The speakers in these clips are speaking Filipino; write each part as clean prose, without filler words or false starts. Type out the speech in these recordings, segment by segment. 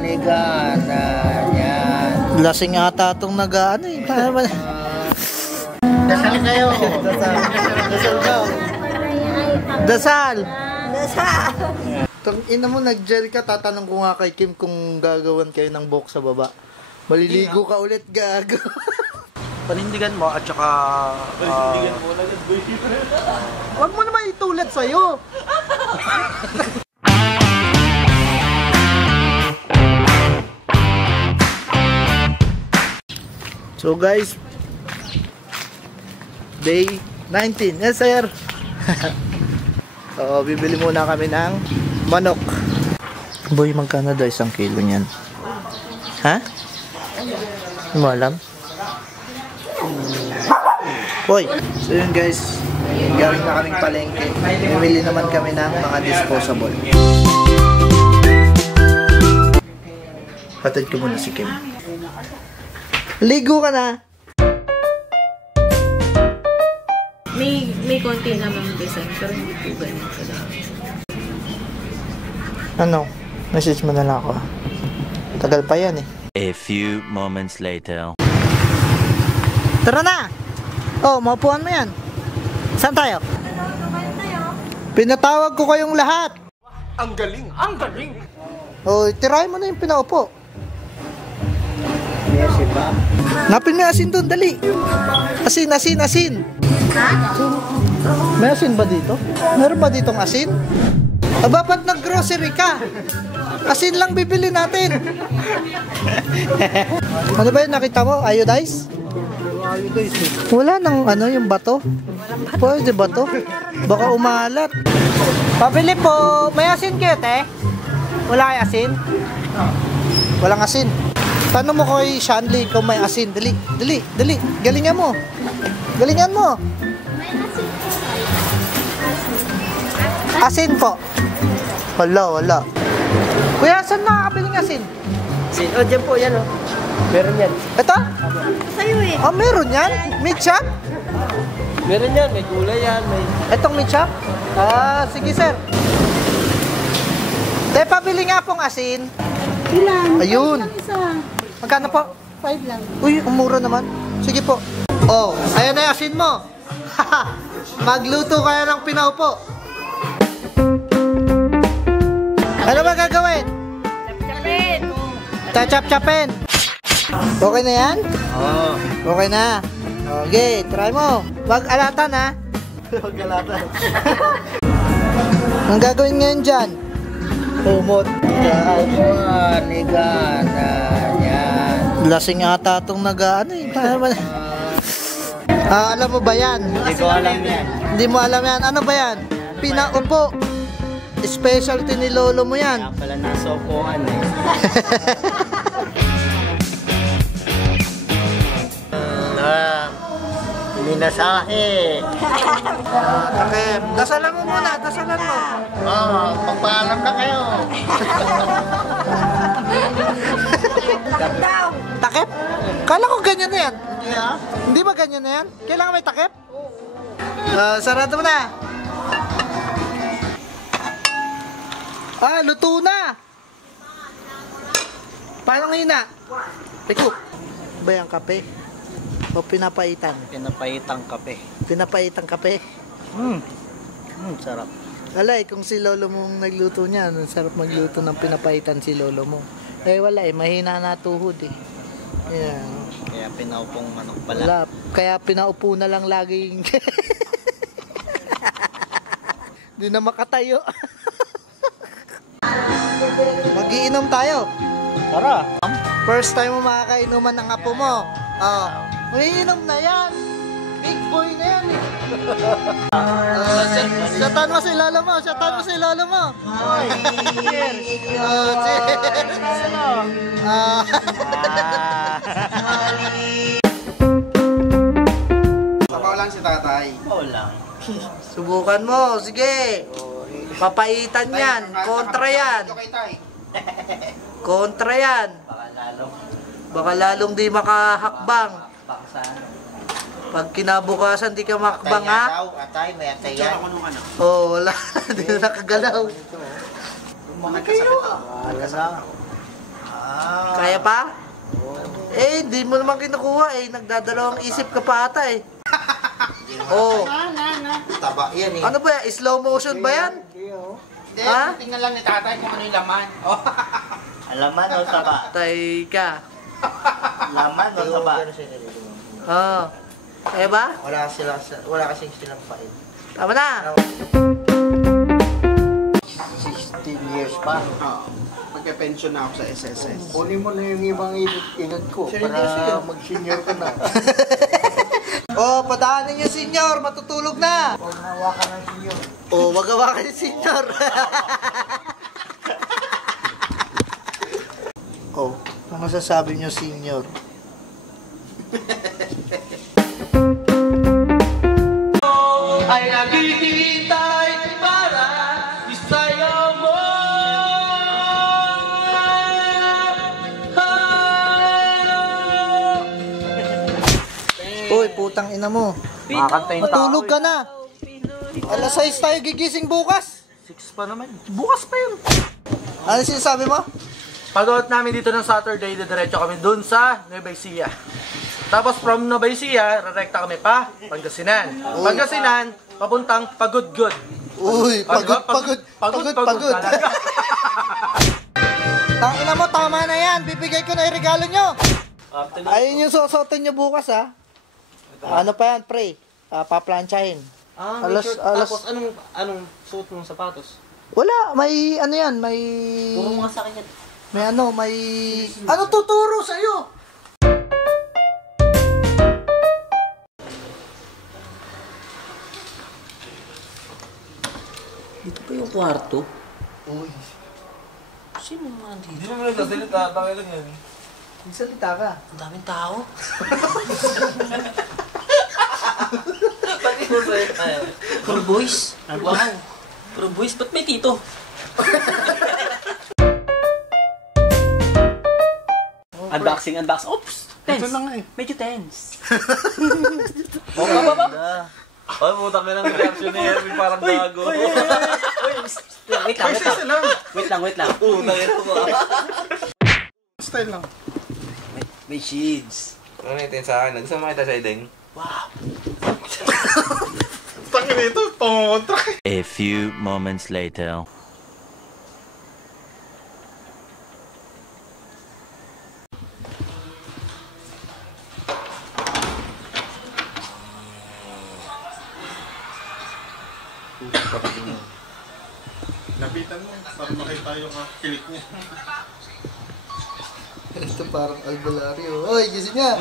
Nigana yan. Lasing ata itong nag-ano eh. Dasal kayo. Dasal daw. Dasal. Dasal. Ina mo, nag-gel ka, tatanong ko nga kay Kim kung gagawan kayo ng buhok sa baba. Maliligo ka ulit, gago. Panindigan mo at saka... Panindigan mo lang yan, boy. Huwag mo naman itulad sa'yo. So guys, day 19. Yes sir. So bibili muna kami ng manok. Boy, magkano daw isang kilo niyan? Ha? Hindi mo alam? Boy, so yun guys, galing na kaming palengke. Bumili naman kami ng mga disposable. Hatid ko muna si Kim. Ligo ka na! May konti namang design, pero hindi po ganyan kadami. Ano? Message mo na lang ako. Tagal pa yan eh. A few moments later. Tara na! Oh, maupuan mo yan. Saan tayo? Pinatawag ko kayong lahat. Ang galing! Ang galing! Oh, tirahin mo na yung pinaupo. Yes, ba? Napin mo yung asin doon, dali. Asin, asin, asin. May asin ba dito? Meron ba ditong asin? Aba, ba't nag-grocery ka? Asin lang bibili natin. Ano ba yun nakita mo? Iodize? Wala nang ano yung bato. Pwede ba to? Baka umalat. Pabili po. May asin kayo, te? Wala kay asin? Walang asin. Tanong mo kay Shanley kung may asin. Dali, dali, dali. Galingan mo. Galingan mo. Asin po. Wala, wala. Kuya, saan nakakabiling asin? Oh, dyan po, yan oh. Meron yan. Ito? Sa'yo eh. Oh, meron yan? Meat shop? Meron yan, may gulay yan, may... Itong meat shop? Ah, sige sir. Te, pabili nga pong asin. Ilan? Ayun. Isa. Magkano po? 5 lang. Uy, ang mura naman. Sige po. Oh, ayan na yung asin mo. Magluto kaya ng pinaupo. Ano ba gagawin? Chapin! Chachap-chapin. Okay na yan? Oo. Okay na. Okay, try mo. Wag alatan ha. Huwag galatan. Ang gagawin ngayon dyan? Humot. Nigana yan. Lasing ata itong nag-ano eh. Alam mo ba yan? Hindi ko alam yan. Hindi mo alam yan. Ano ba yan? Pinaupo. Specialty ni lolo mo yan. Kaya pala nasa upuan eh. Minasahe. Takip. Dasalan mo muna. Dasalan mo. Oo, pagpaalam ka kayo. Takip? Kala ko ganyan na yan. Yeah. Hindi ba ganyan na yan? Kailangan may takip? Sarado mo na. Ah, luto na. Paano hina? Eko. Ba yung kape? O pinapaitan? Pinapaitang kape. Pinapaitang kape? Sarap. Alay, kung si lolo mong nagluto niya, sarap magluto ng pinapaitan si lolo mo. Eh wala eh, mahina na tuhod eh. Yeah. Kaya pinaupong manok pala. Wala, kaya pinaupo na lang laging. Hindi na makatayo. Mag-iinom tayo. Tara. First time mo makakainuman ng apo mo. Oh, umiinom na yan. Big boy na yan eh. Shatan mo si lolo mo. Shatan mo si lolo mo. Cheers. Cheers. Sabaw lang si tatay. Sabaw lang. Subukan mo. Sige. Papaitan yan. Kontra yan. Kontra yan. Baka lalong di makahakbang. Pag kinabukasan di ka makakbang ha. Atay, may atay yan. Oh, wala. Di na nakagalaw. Kaya pa? Eh, di mo naman kinukuha eh. Nagdadalawang isip ka pa ata eh. Oh. Taba yan eh. Ano ba yan? Slow motion ba yan? Hindi, Ha? tingnan lang ni tatay kung ano yung laman. Oh. Laman o taba? Tay ka. Laman o taba? Oh. Kaya ba? Wala kasing silang pain. Tama na. 16 years pa. Magka-pension na ako sa SSS. Kunin mo na yung ibang edad ko para mag-senior ka na. Oh, padaanin yung senior. Matutulog na. Huwag nawakan ng senior. Oh, magawa ka yung senior. Oh, ano masasabi niyo senior? Ay naghihintay para isayaw mo. Uy, putang ina mo. Makakanta yung tao. Matulog ka na. Alas 6 tayo gigising bukas. 6 pa naman. Bukas pa yun. Ano sinasabi mo? Pag-out namin dito ng Saturday, diretso kami dun sa Nueva Ecija. Tapos from Nueva Ecija, rerekta kami pa Pangasinan. Pangasinan, papuntang Pagudgod. Uy, pagod. talaga. Tangina mo, tama na yan. Bibigay ko na yung regalo nyo. Ayun yung susuotin nyo bukas, ha? Ano pa yan, pre? Paplansyahin. Tapos anong suot mong sapatos? Wala, may ano yan, may... Puro mga sa akin yan. May ano, may... Ano tuturo sa'yo? Dito pa yung kwarto. Uy, Sino mga dito? Hindi naman nagsasalita, bakit lang yan? magsalita ka. Ang daming tao. Bakit mo sa'yo? Puro boys. Wow. Puro boys. Ba't may tito? Unboxing. Oops! Tense. Ito lang eh. Medyo tense. Ay, putang ka ng reaction ni Hervey, parang gago. Wait lang. Putang ito ko. Style lang. May shades. Ano natin sa akin? Nagsama kita sa ideng? Tangin nito, pangontra. A few moments later. Lapitan mo, para makita yung kilik niya. Ito parang albularyo. Oy, gising nga.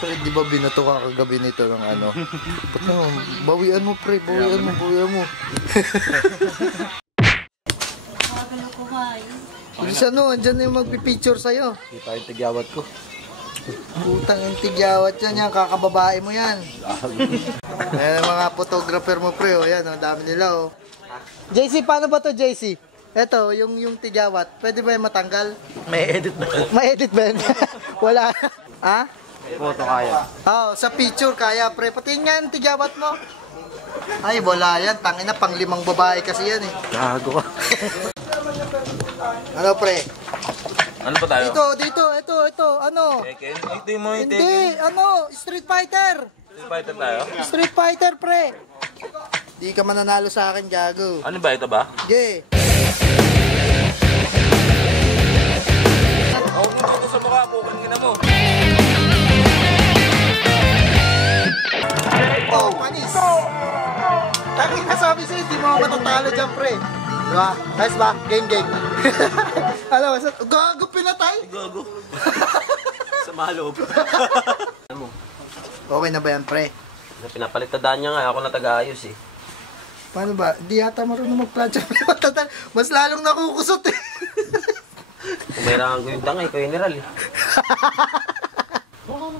Pre, di ba binato ka kagabi nito ng ano? Ba't naman? Bawian mo, pre. Bawian mo. Bilisan mo, andyan na yung magpipicture sa'yo. Kita yung tigyawat ko. Putang yung tigyawat yan, kakababae mo yan. Ayan ang mga photographer mo, pre. O, yan, ang dami nila, oh. JC, paano ba to, JC? Eto, yung tigyawat, pwede ba yung matanggal? May edit ba? May edit ba yun? Wala. Ha? Photo kaya. Oh, sa picture kaya, pre. Pati nga yung tigyawat mo. Ay, wala yan. Tangina, pang 5 babae kasi yan, eh. Gago ka. Ano, pre? Ano pa tayo? Ito. Ano? Ito yung mga Hindi, ano? Street Fighter. Fighter tayo? Street Fighter, pre. Di ka mananalo sa akin, gago. Ano ba? Ito ba? Yeah. Huwag mo dito sa mukha, bukan ka na mo. Oh, panis. Tangin na sabi sa'yo, di mo ako matatalo dyan, pre. Diba? Nice ba? Game. Alam mo, gago pinatay. Gago. Sa maloob. Okay na ba yan, pre? Pinapalitadaan niya nga. Ako na taga-ayos eh. Paano ba? Di yata marunong mag-plancha. Mas lalong nakukusot eh. Kumairang ko yung tangay ko, general eh.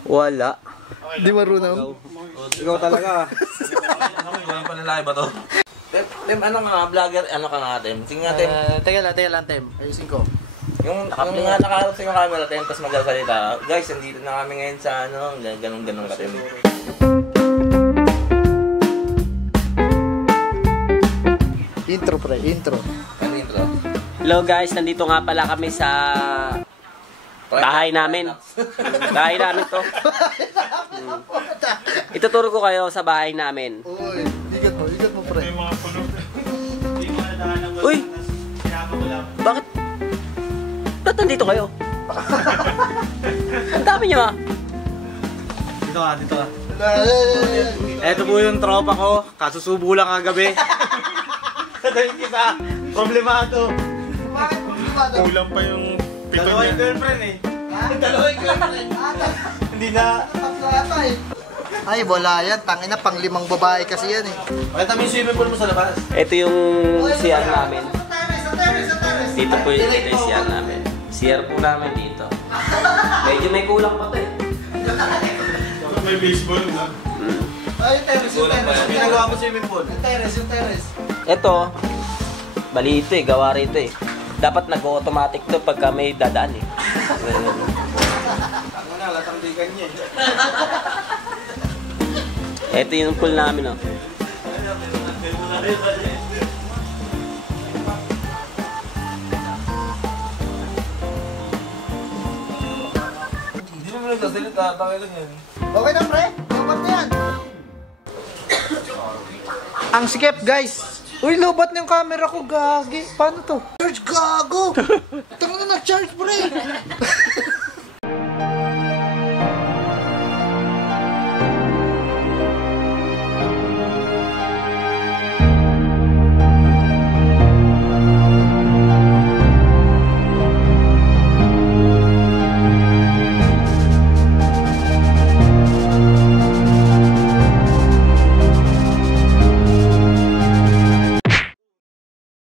Wala. Di marunong. Ikaw talaga. Ano pa lalaki ba to? Tem, ano nga, vlogger, ano ka nga, Tem? Sige nga, Tem. Teka lang, Tem. Ayusin ko. Yung nga nakaharap sa yung camera, Tem, tapos magsasalita. Guys, nandito na kami ngayon sa ano, ganun-ganun ka, Tem. Intro, pre. Intro. Ano Hello guys, nandito nga pala kami sa bahay namin. Bahay namin to. Ituturo ko kayo sa bahay namin. Uy, ikat mo, pre. Uy! Bakit? Ba't nandito kayo? Ang dami nyo ah. Dito ka. Eto po yung tropa ko. Kasusubo lang kagabi. Dahil kita, problemado. Bakit problemado? Kulang pa yung pito Dalawa yung niya. girlfriend eh. Dalawa yung girlfriend. Hindi na. Tatlo ata eh. Ay, wala yan. Tangina, pang 5 babae kasi yan eh. Pakita mo yung swimming pool mo sa labas. Ito yung CR namin. Sa terrace. Dito po yung CR namin. CR po namin dito. Medyo may kulang pa to eh. May baseball na. Ay, yung terrace. Pinagawa mo swimming pool. Yung terrace. Ito, bali ito eh, gawa rito eh. Dapat nag-automatic to pagka may dadaan eh. Ako na, latangdikan niya Ito yung pool namin oh. Hindi naman nagsasalita, takay lang yan. Okay na, pre. Dapat na yan. Ang sikip, guys. Uy, lobat na yung camera ko, gagi. Paano to? Charge gago. Tangina na charge, pre.